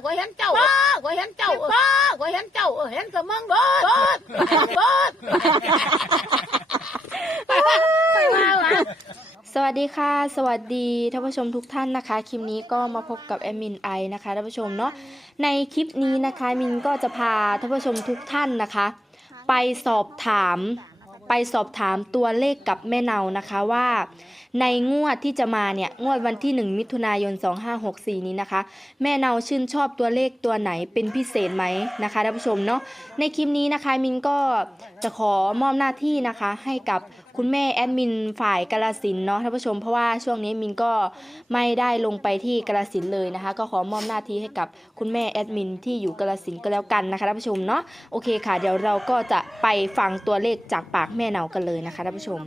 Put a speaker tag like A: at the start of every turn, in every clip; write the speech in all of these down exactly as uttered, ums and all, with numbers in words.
A: ก็เห็นเจ้าป้าก็เห็นเจ้าป้าก็เห็นเจ้าเห็นกับมึงโดดโดดโดด
B: สวัสดีค่ะสวัสดีท่านผู้ชมทุกท่านนะคะคลิปนี้ก็มาพบกับแอดมินไอนะคะท่านผู้ชมเนาะในคลิปนี้นะคะมินก็จะพาท่านผู้ชมทุกท่านนะคะไปสอบถามไปสอบถามตัวเลขกับแม่เนานะคะว่าในงวดที่จะมาเนี่ยงวดวันที่หนึ่งมิถุนายนสองห้าหกสี่นี้นะคะแม่เนาชื่นชอบตัวเลขตัวไหนเป็นพิเศษไหมนะคะท่านผู้ชมเนาะในคลิปนี้นะคะมินก็จะขอมอบหน้าที่นะคะให้กับคุณแม่แอดมินฝ่ายกาฬสินธุ์เนาะท่านผู้ชมเพราะว่าช่วงนี้มินก็ไม่ได้ลงไปที่กาฬสินธุ์เลยนะคะก็ขอมอบหน้าที่ให้กับคุณแม่แอดมินที่อยู่กาฬสินธุ์ก็แล้วกันนะคะท่านผู้ชมเนาะโอเคค่ะเดี๋ยวเราก็จะไปฟังตัวเลขจากปากแม่เนากันเลยนะคะท่านผู้ชม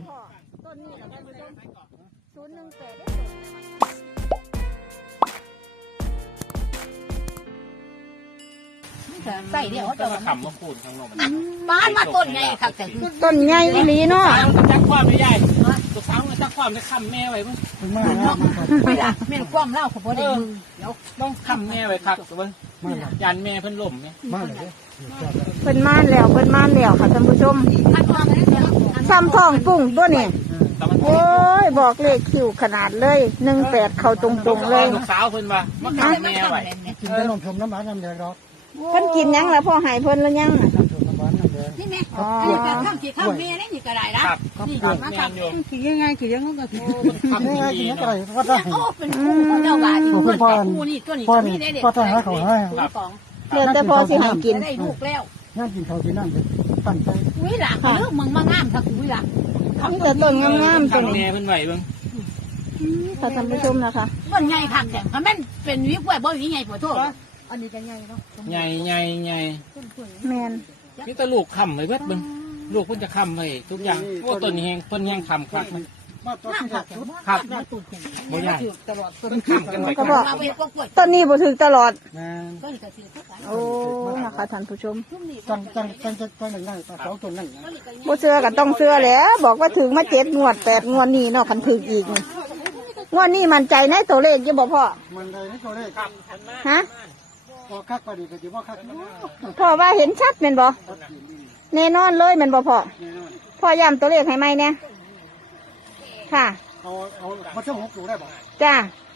A: ใส่เดี๋ยวเขาจะ
C: มาขำมาขูดข้างนอก
A: บ้านมาต้นไงครับแต่
D: ต้นใหญ่อีหลีเนาะ
C: จักความไม่ใหญ่ตัวสาวมันจักความได้ขำแม่ไว้มั้ง
A: ไม่ละแม่ความเล่าของพ่อเด็กมึงเดี๋ยว
C: ต้องขำแม่ไว้ครับตัวยันแม่เพิ่นล่มเนี่ย
D: เพิ่นม่านแล้วเพิ่นม่านแล้วค่ะท่านผู้ชม
A: ขั้นตอนอะไรเนี่ย
D: ซ้ำท้องปุ้งตัวนี้
C: แต่มัน
D: โอ้ยบอกเลขคิวขนาดเลยหนึ่งแปดเข้าตรงๆเลย
C: ลูกสาวเพิ่นว่ามาขำแม่ไว้
E: กินได้ลมชมน้ำหวานน้ำแดงดอก
D: เพิ่นกินยังแล้วพ่อใหายเพิ่นแล้วยังน่ะ
E: น้ำชมน้ำหวานน้ำแดง
A: นี่แม่อันนี้เป็นข้ามสี่ข้ามแม่นี่ก็ได้นะครับ นี่ก็มาครับ
E: กินยังไงกินยังก็กิน
C: ขำ
E: ยังไง
C: ดี
E: กินยัง
C: เนาะ
E: ไงก็ได้
A: โอ้เป็นคู่ของเจ้าบ้านนี่คู่นี่ตัวนี้
E: พ่อ
A: ตัว
E: นี่
A: นี้ได้เด็ก
E: พ่อทหารเขาให้
A: สอง
D: เดี๋ยวแต่พอสิใหากิน
A: ได้ลูกแล้ว
E: นั่งกินเขากินนั่งปั่นใจ
A: อุ้ยหลักเรื่องมึงมางามทักอุ้ยหลัก
D: นี่แต่ต้นงามๆตัว
C: ขำ
D: นี้
C: แม่เพิ่นไว้เบิ่ง
D: ค่ะท่านผู้ชมนะคะ
A: ต้นใหญ่ขังแต่ถ้าแม่นเป็นวิบไว้บ่วิใหญ่ปวดท้องอันนี้จะใหญ่เนาะ
C: ใหญ่ใหญ่ใหญ่
D: แมน
C: นี่แต่ลูกขำไว้เบิดเบิ่งลูกเพิ่นจะขำไว้ทุกอย่างโอ้ต้นแฮงเพิ่นแฮงขำครับ
E: มาตัวที่ถัดชุด
C: ครับบ่ใหญ่เพิ่นขำกันไว้
D: ก็บอก
A: มาเป็นก็ป่วย
D: ต้นนี้บ่ถึงตลอด
C: นะ
A: ก็นี่ก็สิทุกอัน
D: โอ้นะคะท่านผู้ชม
E: จังจังจังจังจังหนึ่งนั่งสองตัวนั่ง
D: บ่เชื่อก็ต้องเชื่อแหล้วบอกว่าถึงมาเจ็ดงวดแปดงวดนี่เนาะคันถึงอีกนี่งวดนี้มั่นใจในตัวเลขอยู่บ่พ่อ
E: มันได้นี่ตัวเลข
D: ฮะ
E: พอคักไปดีก็จะว่าคัก
D: พ่อว่าเห็นชัดแม่นบ่แน่นอนเลยแม่นบ่พ่อพ่อย้ำตัวเลขให้ไหมเนี่ยค่ะ
E: เอาเอามาเชื่อมหกตัวได้ป่ะ
D: จ้า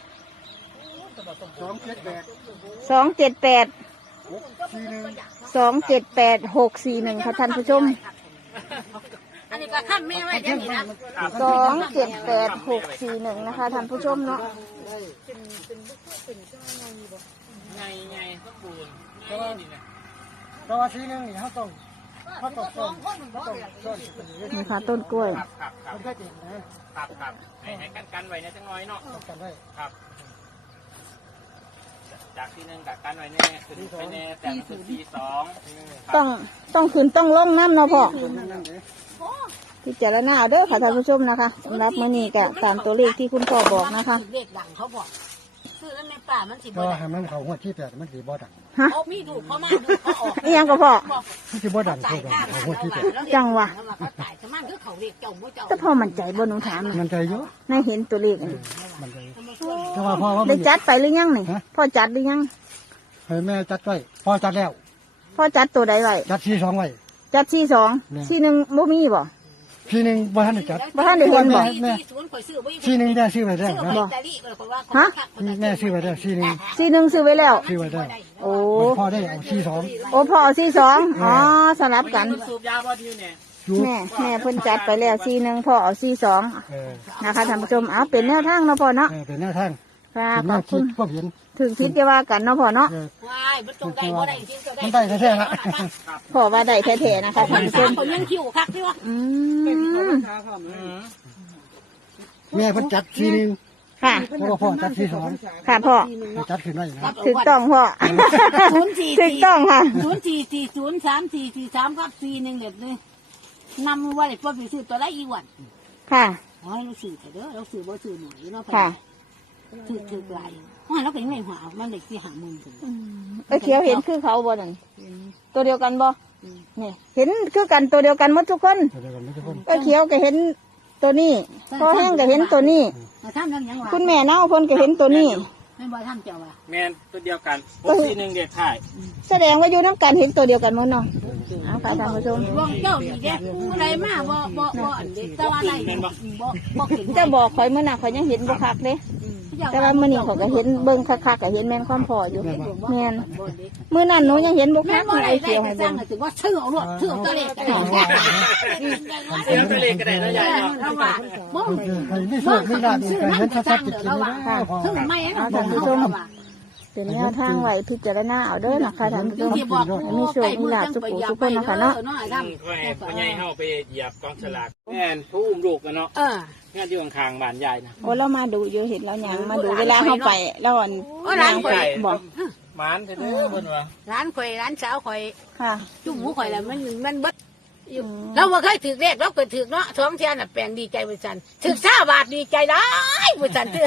E: สองเจ็ดแปด
D: สองเจ็ดแปด
E: หกสี่หนึ่ง
D: สองเจ็ดแปดหกสี่หนึ่งค่ะท่านผู้ชม
A: อันนี้ก็ข้ามแม่ไว้เดี๋ยวนี้นะ
D: สองเจ็ดแปดหกสี่หนึ่งนะคะท่านผู้ชมเนาะ
C: ใหญ่ใหญ่ก็ปูนใหญ่นี่นะ
E: ตัวสี่หนึ่งนี่เขาต้องเขาต้องต้นต้องต้น
D: นี่ค่ะต้นกล้วย
C: ครับครับครับ
E: มันแค่เจ็ดนะครับ
C: ครับให้ให้กันกันไว้นะจังน้อยเนาะ
E: กันได้
C: ครับ จากที่หนึ่งกับกันไว้แน่ขึ้นไปแน่แต่ขึ้นที่สอง
D: ต้องต้องขึ้นต้องลงน้ำเนาะพ่อ
E: นั่นนั่นเด้
D: พิจารณาเอาเด้อค่ะท่านผู้ชมนะคะสำหรับมื้อนี้ก็ตามตัวเลขที่คุณพ่อบอกนะคะ
A: เลขดังเขาบอกซื้อแล้วในป่ามันสิ
E: ก็
A: บ่ได้
E: ให้มันเขาหัวที่แปดมันสีบ่ดัง
A: เขามีดูเขามาดูเขาออก
D: นี่ยังก็พ่อ
E: มันสีบ่ดังเขาเขาหัวที่แปด
D: จังวะ
A: เขาตายแต่มันคือเขาเรียกเจ้าบ่เจ้า
D: แต่พ่อมั่นใจบ่หนูถามน่ะ
E: มันใจเยอะ
D: ในเห็นตัวเลขอันนี้
E: มันใจแต่ว่าพ่อว่า
D: ได้จัดไปหรือยังนี่พ่อจัดหรือยัง
E: ให้แม่จัดไว้พ่อจัดแล้ว
D: พ่อจัดตัวใดไว้
E: จัดที่สองไว้
D: จัดสี่สองสี่หนึ่งบ่มีบ่
E: ที่หนึ่งบ่ทันได้จัด
D: บ่ทันได้เห็นบ่
E: ที่หนึ่งได้ซื้อไว้แล้วนะ
D: ฮะ
E: แม่ซื้อไว้แล้วที่หนึ่ง
D: สี่หนึ่งซื้อไว้แล้ว
E: ซื้อไว้แล้ว
D: โอ้
E: พ่อได้เอาที่สอง
D: โอ้พ่อเอาสี่สองอ๋อสลับกัน
C: สูบยาบ่ดีเนี่ย
E: อยู่
D: แม่แม่เพิ่นจัดไปแล้วสี่หนึ่งพ่อเอาสี่สอง
E: เออ
D: นะคะท่านผู้ชมเอาเป็นแนวทางเนาะพ่อเนาะ
E: เออเป็นหน้าทาง
D: ค่ะ
E: เป็นห
D: ข
E: น้า
D: อบ
E: คิ
D: คุ
E: ด
D: ณ
E: พวกเห็น
D: ถึงคิดจะว่ากันเนาะพ่อเนาะ
E: เออ
A: ว้ายมันจงได้บ่ได้จริงก็ได้
E: มันได้แท้ๆละ
D: พ่อว่าได้แท้ๆนะคะท่านผู้ชม
A: เขายังคิวคักดิวะ
D: อืม
E: แม่เพิ่นจัดที่หนึ่ง
D: ค่ะ
E: เพราะว่าพ่อจัดที่สอง
D: ค่ะพ่อ
E: จัดขึ้นไว้นะ
D: ถูกต้องพ่อ
A: ศูนย์สี่
D: ถูกต้องค่ะ
A: ศูนย์สี่สี่ศูนย์สามสี่สี่สามครับสี่หนึ่งเด็ดเลยนำว่าเด็กพ่อไปซื้อตัวละอีวัน
D: ค่ะ
A: อ๋อเราซื้อแต่เด้อเราซื้อบ่ซื้อหน่อยเนาะ
D: ค่ะ
A: ถือถือไกลว่าเราก็ยังไม่หัวมันเด็กที่หามุมถึง
D: เอ้ยเขียวเห็นคือเขาบ่นั่นตัวเดียวกันบ่นี่เห็นคือกันตัวเดียวกันหมดทุกคน
E: เดี๋ยวกันไม่ทุกคน
D: เอ้ยเขียวก็เห็นตัวนี้พ่อแห้งก็เห็นตัวนี้
A: มาทำยังยังวะ
D: คุณแม่เน่าเพิ่นก็เห็นตัวนี้
A: ทไม่บ่ทำเจ้าว่ะ
C: แม่นตัวเดียวกันหกสี่หนึ่งเด็กถ่าย
D: แสดงว่าอยู่น้ำกันเห็นตัวเดียวกันหมั้งเนาะเอาค่ะท่านผู้ชม
A: บอกเจ้าดีเด้ผู้ใดมาบ่บ่บ่อันเด็กแต่ว่าได้บ่บ่เห็น
D: เจะบอกข่อยเมื่อน่ะข่อยยังเห็นบ่คักเด้แต่ว่ามื้อนี้ข่อยก็เห็นเบิ่งคักๆก็เห็นแม่นความพออยู่แม่นมื้อนั้นหนูยังเห็นบ่
A: แม่
D: คัก
A: บ่
D: เล
A: ได้
D: ย
A: ได้
D: เสียว
A: แต่
D: ให้
A: สร้า
D: เบิ่
A: ง
D: ง
A: ถือว่าชื่อเอารถชื่อตัวเลขก็ได้
C: เสียงตัวเลขก็ได้นะยายเนาะ
A: ระว่าบ่
E: ใครไม่โชคไม่ลาภนี่ใครเห็นชัดๆติดกินเลยนะพ่อ
A: ถึงไม่เนาะ
D: เป็นแนวทางไว้พิจารณาเอาเด้อนะคะท่านผู้ชม
A: ที่บอก
D: ให้มีโชคมีลาภสุขสุขคนนะคะเนาะ
C: อืมก็ให้พ่อใหญ่เฮาไปเหยียบกองฉลากแม่นผู้อุ้มลูกกันเนาะ
A: เออ
C: แม่นอยู่ข้างๆบ้านยายนะ
D: โอ้เรามาดูอยู่เห็นแล้วยังมาดูเวลาเข้าไปแล้วอ่อน
A: โอ้ร้านข่อย
D: บอก
C: หมานเถอะเด้อเพิ่นว่า
A: ร้านข่อยร้านสาวข่อย
D: ค่ะ
A: จุ่มหูข่อยแล้วมันมันเบิดอยู่เราบ่เคยถือเลขเราเคยถือเนาะท้องเทียนน่ะแปลงดีใจบ่ซั่นถือห้าบาทดีใจได้บ่ซั่นถือ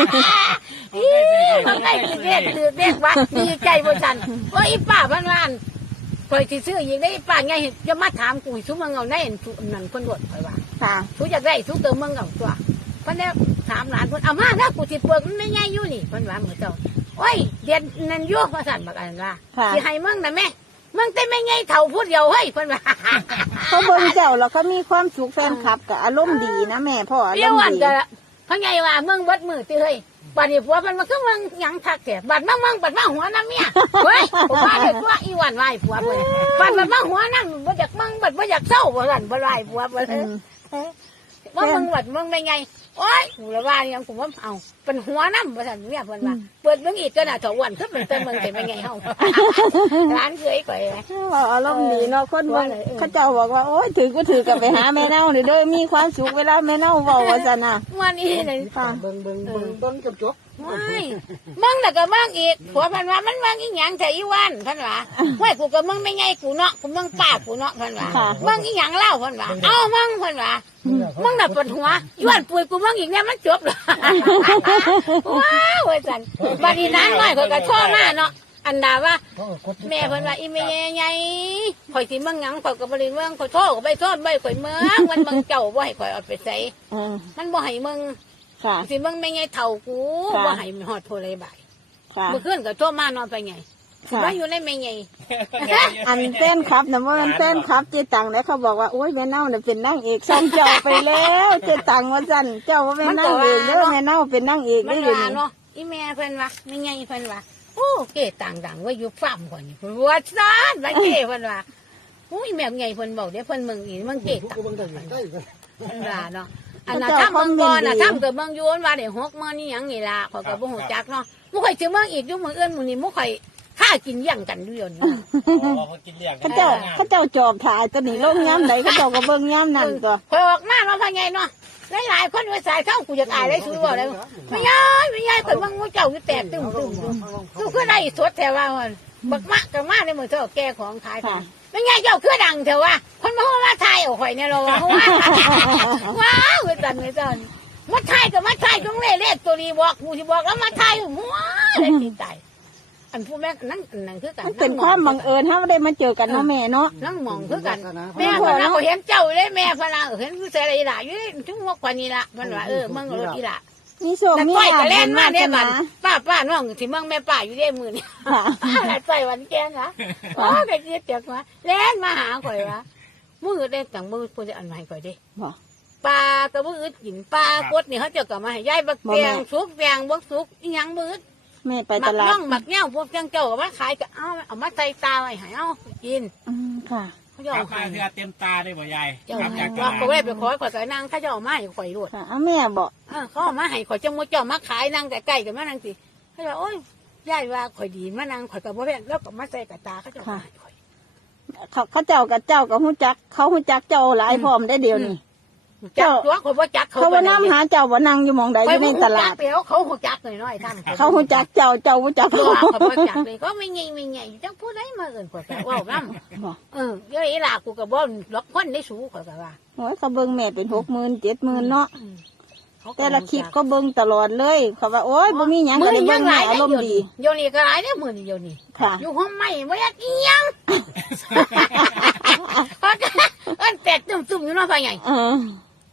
A: ทำไมถือเลขถือเลขวะดีใจบ่ซั่นโอ้ยอีป้าบ้านว่าข่อยสิซื้ออีกได้อีป้าไงจะมาถามกูซุมึงเอาได้เห็นนั่นคนโดดข่อยว่า
D: ค่ะ
A: กูอยากได้ทุกเติมมึงเอาตัวเพิ่นได้ถามหลานเพิ่นเอามาถ้ากูสิเปิดมันไม่ง่ายอยู่นี่เพิ่นว่ามื้อเจ้าโอ้ยเดือนนั่นอยู่ว่าซั่นบักอันว่า
D: ค่ะ
A: สิให้มึงนะแม่มึงแต่ไม่ง่ายเท่าพูดเดียวเฮ้ยเพิ่นว่า
D: เขาเบิ่งเจ้าแล้วเขามีความสุขแฟนคลับกับอารมณ์ดีนะแม่พ่ออา
A: เดี๋
D: ร
A: ยว
D: ม
A: อั
D: ณ์
A: น
D: ดี
A: ก็พ่อใหญ่ว่ามึงเบิดมือติเฮ้ยบัดนี้ผัวเพิ่นมาคือมึงหยังทักแก่บัดมึงมึงบัดมาหัวน้ำเมียเฮ้ยผมว่าเลยตัวอีหวันไหวผัวเพิ่นบัดบัดมาหัวน้ำบ่อยากมึงบัดบ่อยากเศร้าบ่ซั่นบ่ไหวผัวเพิ่น
D: อืม
A: ว่ามึงวัดมึงไม่ไงโอ้ยกูละว่ายังกูว่าเอาเป็นหัวน้ำประสันเนี่ยเพิ่นว่าเปิดเบิ่งอีกก็น่าถอวันขึ้นเป็นเต็มเมืองแต่ไม่ไงเฮาร้านเคยก่อย
D: บอกอารมณ์ดีเนาะคนเบิ่งเขาเจ้าบอกว่าโอ้ยถือก็ถือกลับไปหาแม่เน่าเลยเด้อมีความสุขเวลาแม่เน่าเว้าว่าซั่นน่ะ
A: วันนี้เลย
D: ค่ะ
E: เบิ่งเบิ่งเบิ่งเบิ่งจบจบ
A: ไม่มึงน่ะก็มึงอีกผัวเพันว่ามันมึงอีหยังแต่อีวันเพันว่าไม่กูก็มึงไม่ไงกูเนาะกูมึงป้ากูเนาะเพันว่ามึงอีหยังเล่าเพันว่าเอ้ามึงเพันว่ามึงน่ะปวดหัวอีวันป่วยกูมึงอีกเนี่ยมันจบเลยว้าวไอ้สันบัดนี้นางน้อยเขาก็ชอบมากเนาะอันดาว่าแม่เพิ่นว่าอีแม่ใหญ่ข่อยสิเมืองหยังข่อยก็บ่ได้เมืองข่อยโทษก็ไปโทษบ่ข่อยเมืองมันเมืองเจ้าบ่ให้ข่อยเอาไปใส่
D: อืม
A: มันบ่ให้เมือง
D: ค่ะ
A: สิเมืองแม่ใหญ่เฒ่ากูบ่ให้ฮอดโทรเลยบ่าย
D: ค่ะ
A: เมื่อคืนก็โทรมานอนไปไงสิว่าอยู่ในแม่ใหญ่
D: อันแฟนคลับนะว่ามันแฟนคลับเจตังแล้วเขาบอกว่าโอ้ยแม่เน่าเนี่ยเป็นนางเอกช่องเจ้าไปแล้วเจตังว่าสั่นเจ้าว่าเป็นนางเอกเด้อแม่เน่าเป็นนางเอก
A: มั
D: ได้
A: น
D: เลย
A: ว่า
D: นี่
A: เนาะอีแม่เพิ่นว่าแม่ใหญ่เพิ่นว่าโอ้เก๋ต่างดังว่าอยู่ฟาร์มก่อนนี่เพิ่นว่าซ่านว่าเก๋เพิ่นว่าโอ้ยแม่ใหญ่เพิ่นบอกเดี๋ยวเพิ่นเมืองอีมันเก๋ต่าง
E: เบิ่งได้ได้กัน
A: อันว่าเนาะอันน่ะถ้าเมืองก่อนน่ะถ้าเกิดเมืองยูนว่าได้หกมื้อนี่หยังนี่ล่ะข่อยก็บ่ฮู้จักเนาะบ่ค่อยสิเมืองอีกอยู่เมืองอื่นมื้อนี้บ่ค่อยค่ากินย่างกันอยู่เดี๋ยวนี้
C: อ๋อเขากินเลี้ยงกั
D: เขา
C: น
D: เจ้าเขาเจ้าจอบถ่ายตัวนี้ลงย้ำไหนเขาเจ้าก็เบิ่งย้ำนั่นตัว
A: ข่อยออกมาเนาะพ่อใหญ่เนาะหลายๆคนว่าสายเข้ากูอยากอายได้ซื้อบ่ได้ไม่ยายไม่ยายข่อยเบิ่งงูเจ้าอยู่แตกตึ้มๆอยู่กูคือได้สดแท้ว่ามันบักมะก็มาในมื้อเช้าแก่ของขายไปไม่ยายเจ้าคือดังเถอะว่าคนมาว่าทายเอาข่อยเนี่ยเราว่าว้าวเว้ยจันเว้ยจันมาทายก็มาทายตรงเลขเลขตัวนี้บอกกูสิบอกแล้วมาทายหัวได้สิตายอันผู้แม่นั่นนั่นคือกัน
D: มันเป็นความบังเอิญถ้าได้มาเจอกันเนาะแม่เนาะ
A: นั่งมองคือกันแม่พนักเห็นเจ้าเลยแม่พนักเห็นผู้ชายอะไรล่ะอยู่ถึงหัวกว่านี้ละมันว่าเออมึงรถอีละ
D: มีโชค
A: แต่
D: มี
A: ก้อย
D: ลา
A: ก็
D: ภ
A: เล่นมาได้
D: กั
A: บัน
D: นะ
A: ป้าป้าน้องที่มึงแม่ป้าอยู่ได้มือนี่
D: ค่ะ
A: อะไรไปวันแกงนะอ๋อไก่เจี๊ยบจักมาเล่นมาหาข่อยวะมือได้ต่างมือควรจะอันใหม่ข่อยดิ
D: บ่
A: ปลาก็มืออึดกินปลากดนี่เขาเจะกลับมาให้ยายบักแกงสุกแกงบักสุกอีหยังมือ
D: แม่ไป
A: หมั
D: ต
A: ก
D: ลา
A: น่
D: ด
A: องหมักเงี้ยวพวกเจ้าเจ้าก็มาขายก็เอาเอามาใส่ตาไว้ให้เอากิน
D: อืมค่ะ
A: เขาจะ
C: กลั
A: เอา
C: บ
A: ให้
C: มาเพื่อเต็มตาได้บ่ยาย
A: เจ้าก
C: ลับจากต
A: ว่า
C: ลาด
A: ก็เลยไปขอข่อยใส่นางเขาจะเอามาให้ข่อยรวด
D: ค่ะเอาแม่บอก
A: เออเขาเอามาให้ข่อยจังมดเจ้ามาขายนางแต่ไก่กับแม่นางสิเขาจะโอ้ยยายว่าข่อยดีมานางข่อยกับพ่อแม่แล้วก็มาใส่กระตาเขาจะเอามาให้ข่อย
D: เขาเขาเจ้ากับเจ้ากับหูจัก เขาหูจักเจ้าหลายพร้อมได้เดียวนี่
A: จักตัวข่อยบ่จักเขา
D: เขาว่าน้ำหาเจ้าว่านั่งอยู่หมองใดอยู่ในตลาด
A: เดี๋ยวเขาหูจักหน่อยหน่อยท่าน
D: เขาหูจักเจ้าเจ้าหูจัก
A: ตัว
D: เขา
A: เขาบ่จักเลยก็ไม่ไงไม่ไงจังพูดได้มาเอิ้นข่อยก็ว่าน้ำเออเดี๋ยวอีหลากูก็บ่ล็อกคนได้สูข่อยก็ว่า
D: โอ้ยเขาเบิ่งแม่เป็นหกหมื่นเจ็ดหมื่นเนาะ
A: เขา
D: แต่ละคลิปก็เบิ่งตลอดเลยเขาว่าโอ้ยบ่มีหยังก็ได้เบิ่งแม่อารมณ์ดี
A: เดี๋ยวนี้ก็หลายเด้อมื้อนี้เดี๋ยวนี้
D: ค่ะ
A: อยู่ห้องใหม่บ่อยากอีหยังเอิ้นแตกตุ่มๆอยู่เนาะพ่อใหญ่
D: เออ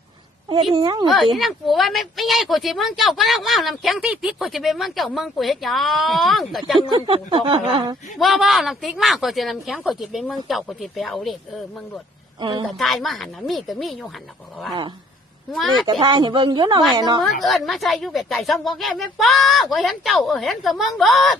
D: เฮ็ดอีหยัง
A: เออ
D: ติ
A: ที่นั่งปู่ว่าไม่ไม่ไงกูสิเมืองเจ้าก็ลังว่าน้ำแข็งที่ติดกูสิไปเมืองเจ้าเมืองกูเฮ็ดหยังก็จังเมืองกูตกว่าว่าน้ำติ๊กมากกูสิน้ำแข็งกูสิไปเมืองเจ้ากูสิไปเอาเลขเออเมืองรวดมันก็ทายมาหันน่ะมีก็มีอยู่หันน่ะก็ว่า
D: อ่านี่ก็ทายให้เบิ่งอยู่เนาะ
A: ว่า
D: แม่
A: จะ
D: เนาะ
A: เมืองเอิ้นมาใส่อยู่ไกลๆซ้ำบ่แก่แม่ป้าก็เห็นเจ้าเออเห็นก็เมืองรถ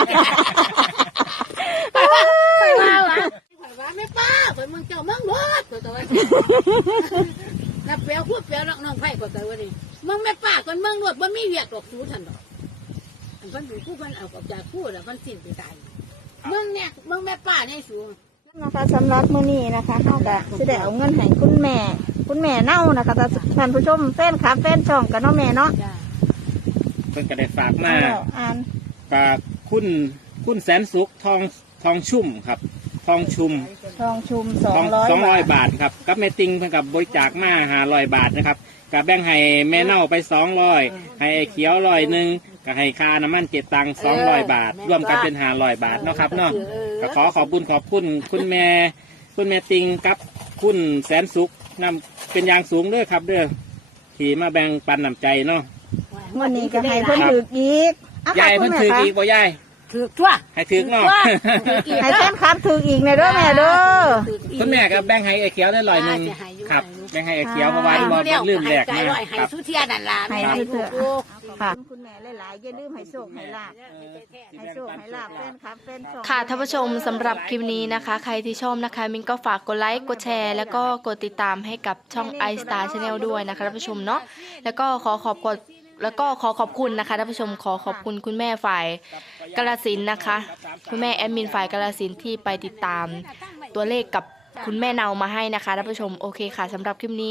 A: ไปว่าไปว่าว่าไปว่าแม่ป้าไปเมืองเจ้าเมืองรถก็ว่านับเปียวพูดเปียวน้องไผ่ก็ว่านี่มึงแม่ป้าคนเมืองรถบ่มีเวียกดอกสูท่านดอกอันเพิ่นอยู่ผู้เพิ่นเอากับจากผู้แล้วเพิ่นสิ้นไปตายมึงเนี่ยมึงแม่ป้านี่สูง
D: นะคะสำหรับมื้อนี้นะคะเฮาก็สิได้เอาเงินให้คุณแม่ คุณแม่เน่านะคะท่านผู้ชมแฟนคลับแฟนช่องกันเนาะแม่เนาะ
C: เพิ่นก็ได้ฝากมา
D: เอาอ่าน
C: ฝากคุณคุณแสนสุขทองทองชุ่มครับ ทองชุม
D: ทองชุมสอ
C: ทอง ง
D: ร้อย
C: สองร้อย
D: บาท
C: บาทครับกับแม่ติงเพิ่นกับบริจาคมาหาร้อยบาทนะครับกับแบ่งให้แม่เน่าไปสองร้อยให้ไอ้เขียวร้อยหนึ่งก็ให้ค่าน้ำมันเจ็ดตังค์สองร้อยบาท รวมกันเป็นหาร้อยบาทเนาะครับเนาะก็ขอขอบคุณขอบคุณคุณแม่คุณแม่ติงกับคุณแสนสุขนำเป็นอย่างสูงเด้อครับเด้อที่มาแบ่งปันน้ำใจเนาะ
D: วันนี้ก็ให้เพิ่นถืออีกอ่ะ
C: ยาย
D: คุ
C: เพิ่
D: ณ
C: น
D: แม่
C: ถือ
D: คะ
C: อีกบ่ยาย
A: ถือทั่ว
C: ให้ถือเนาะ
D: ให้แฟนคลับถืออีกในเด้อแม่เด้อ
C: คุณแม่ก็แบ่งให้ไอ้เขียวได้ร้อยหนึ่งครับแบ่งให้ไอ้เขียวเพราะว่าบ่บ่ลืมแหลก
A: ใจ
C: มา
A: ร้อยให้
C: ครับ
A: สุเทียนั่นล่ะ
D: ให้
A: ให้
D: สุเทีย
A: ลูก
D: ค่ะคุณแม่หลายๆอย่าลืมให้โชคให้ลาภให้โชคให้ลาภแฟนคลับแฟนช่อง
B: ค่ะท่านผู้ชมสำหรับคลิปนี้นะคะ ใครที่ชอบนะคะมินก็ฝากกดไลค์กดแชร์แล้วก็กดติดตามให้กับช่อง iStar Channel ด้วยนะคะท่านผู้ชมเนาะแล้วก็ขอขอบกดแล้วก็ขอขอบคุณนะคะท่านผู้ชมขอขอบคุณคุณแม่ฝ่ายกาฬสินธุ์นะคะคุณแม่แอดมินฝ่ายกาฬสินธุ์ที่ไปติดตามตัวเลขกับคุณแม่เนามาให้นะคะท่านผู้ชมโอเคค่ะสำหรับคลิปนี้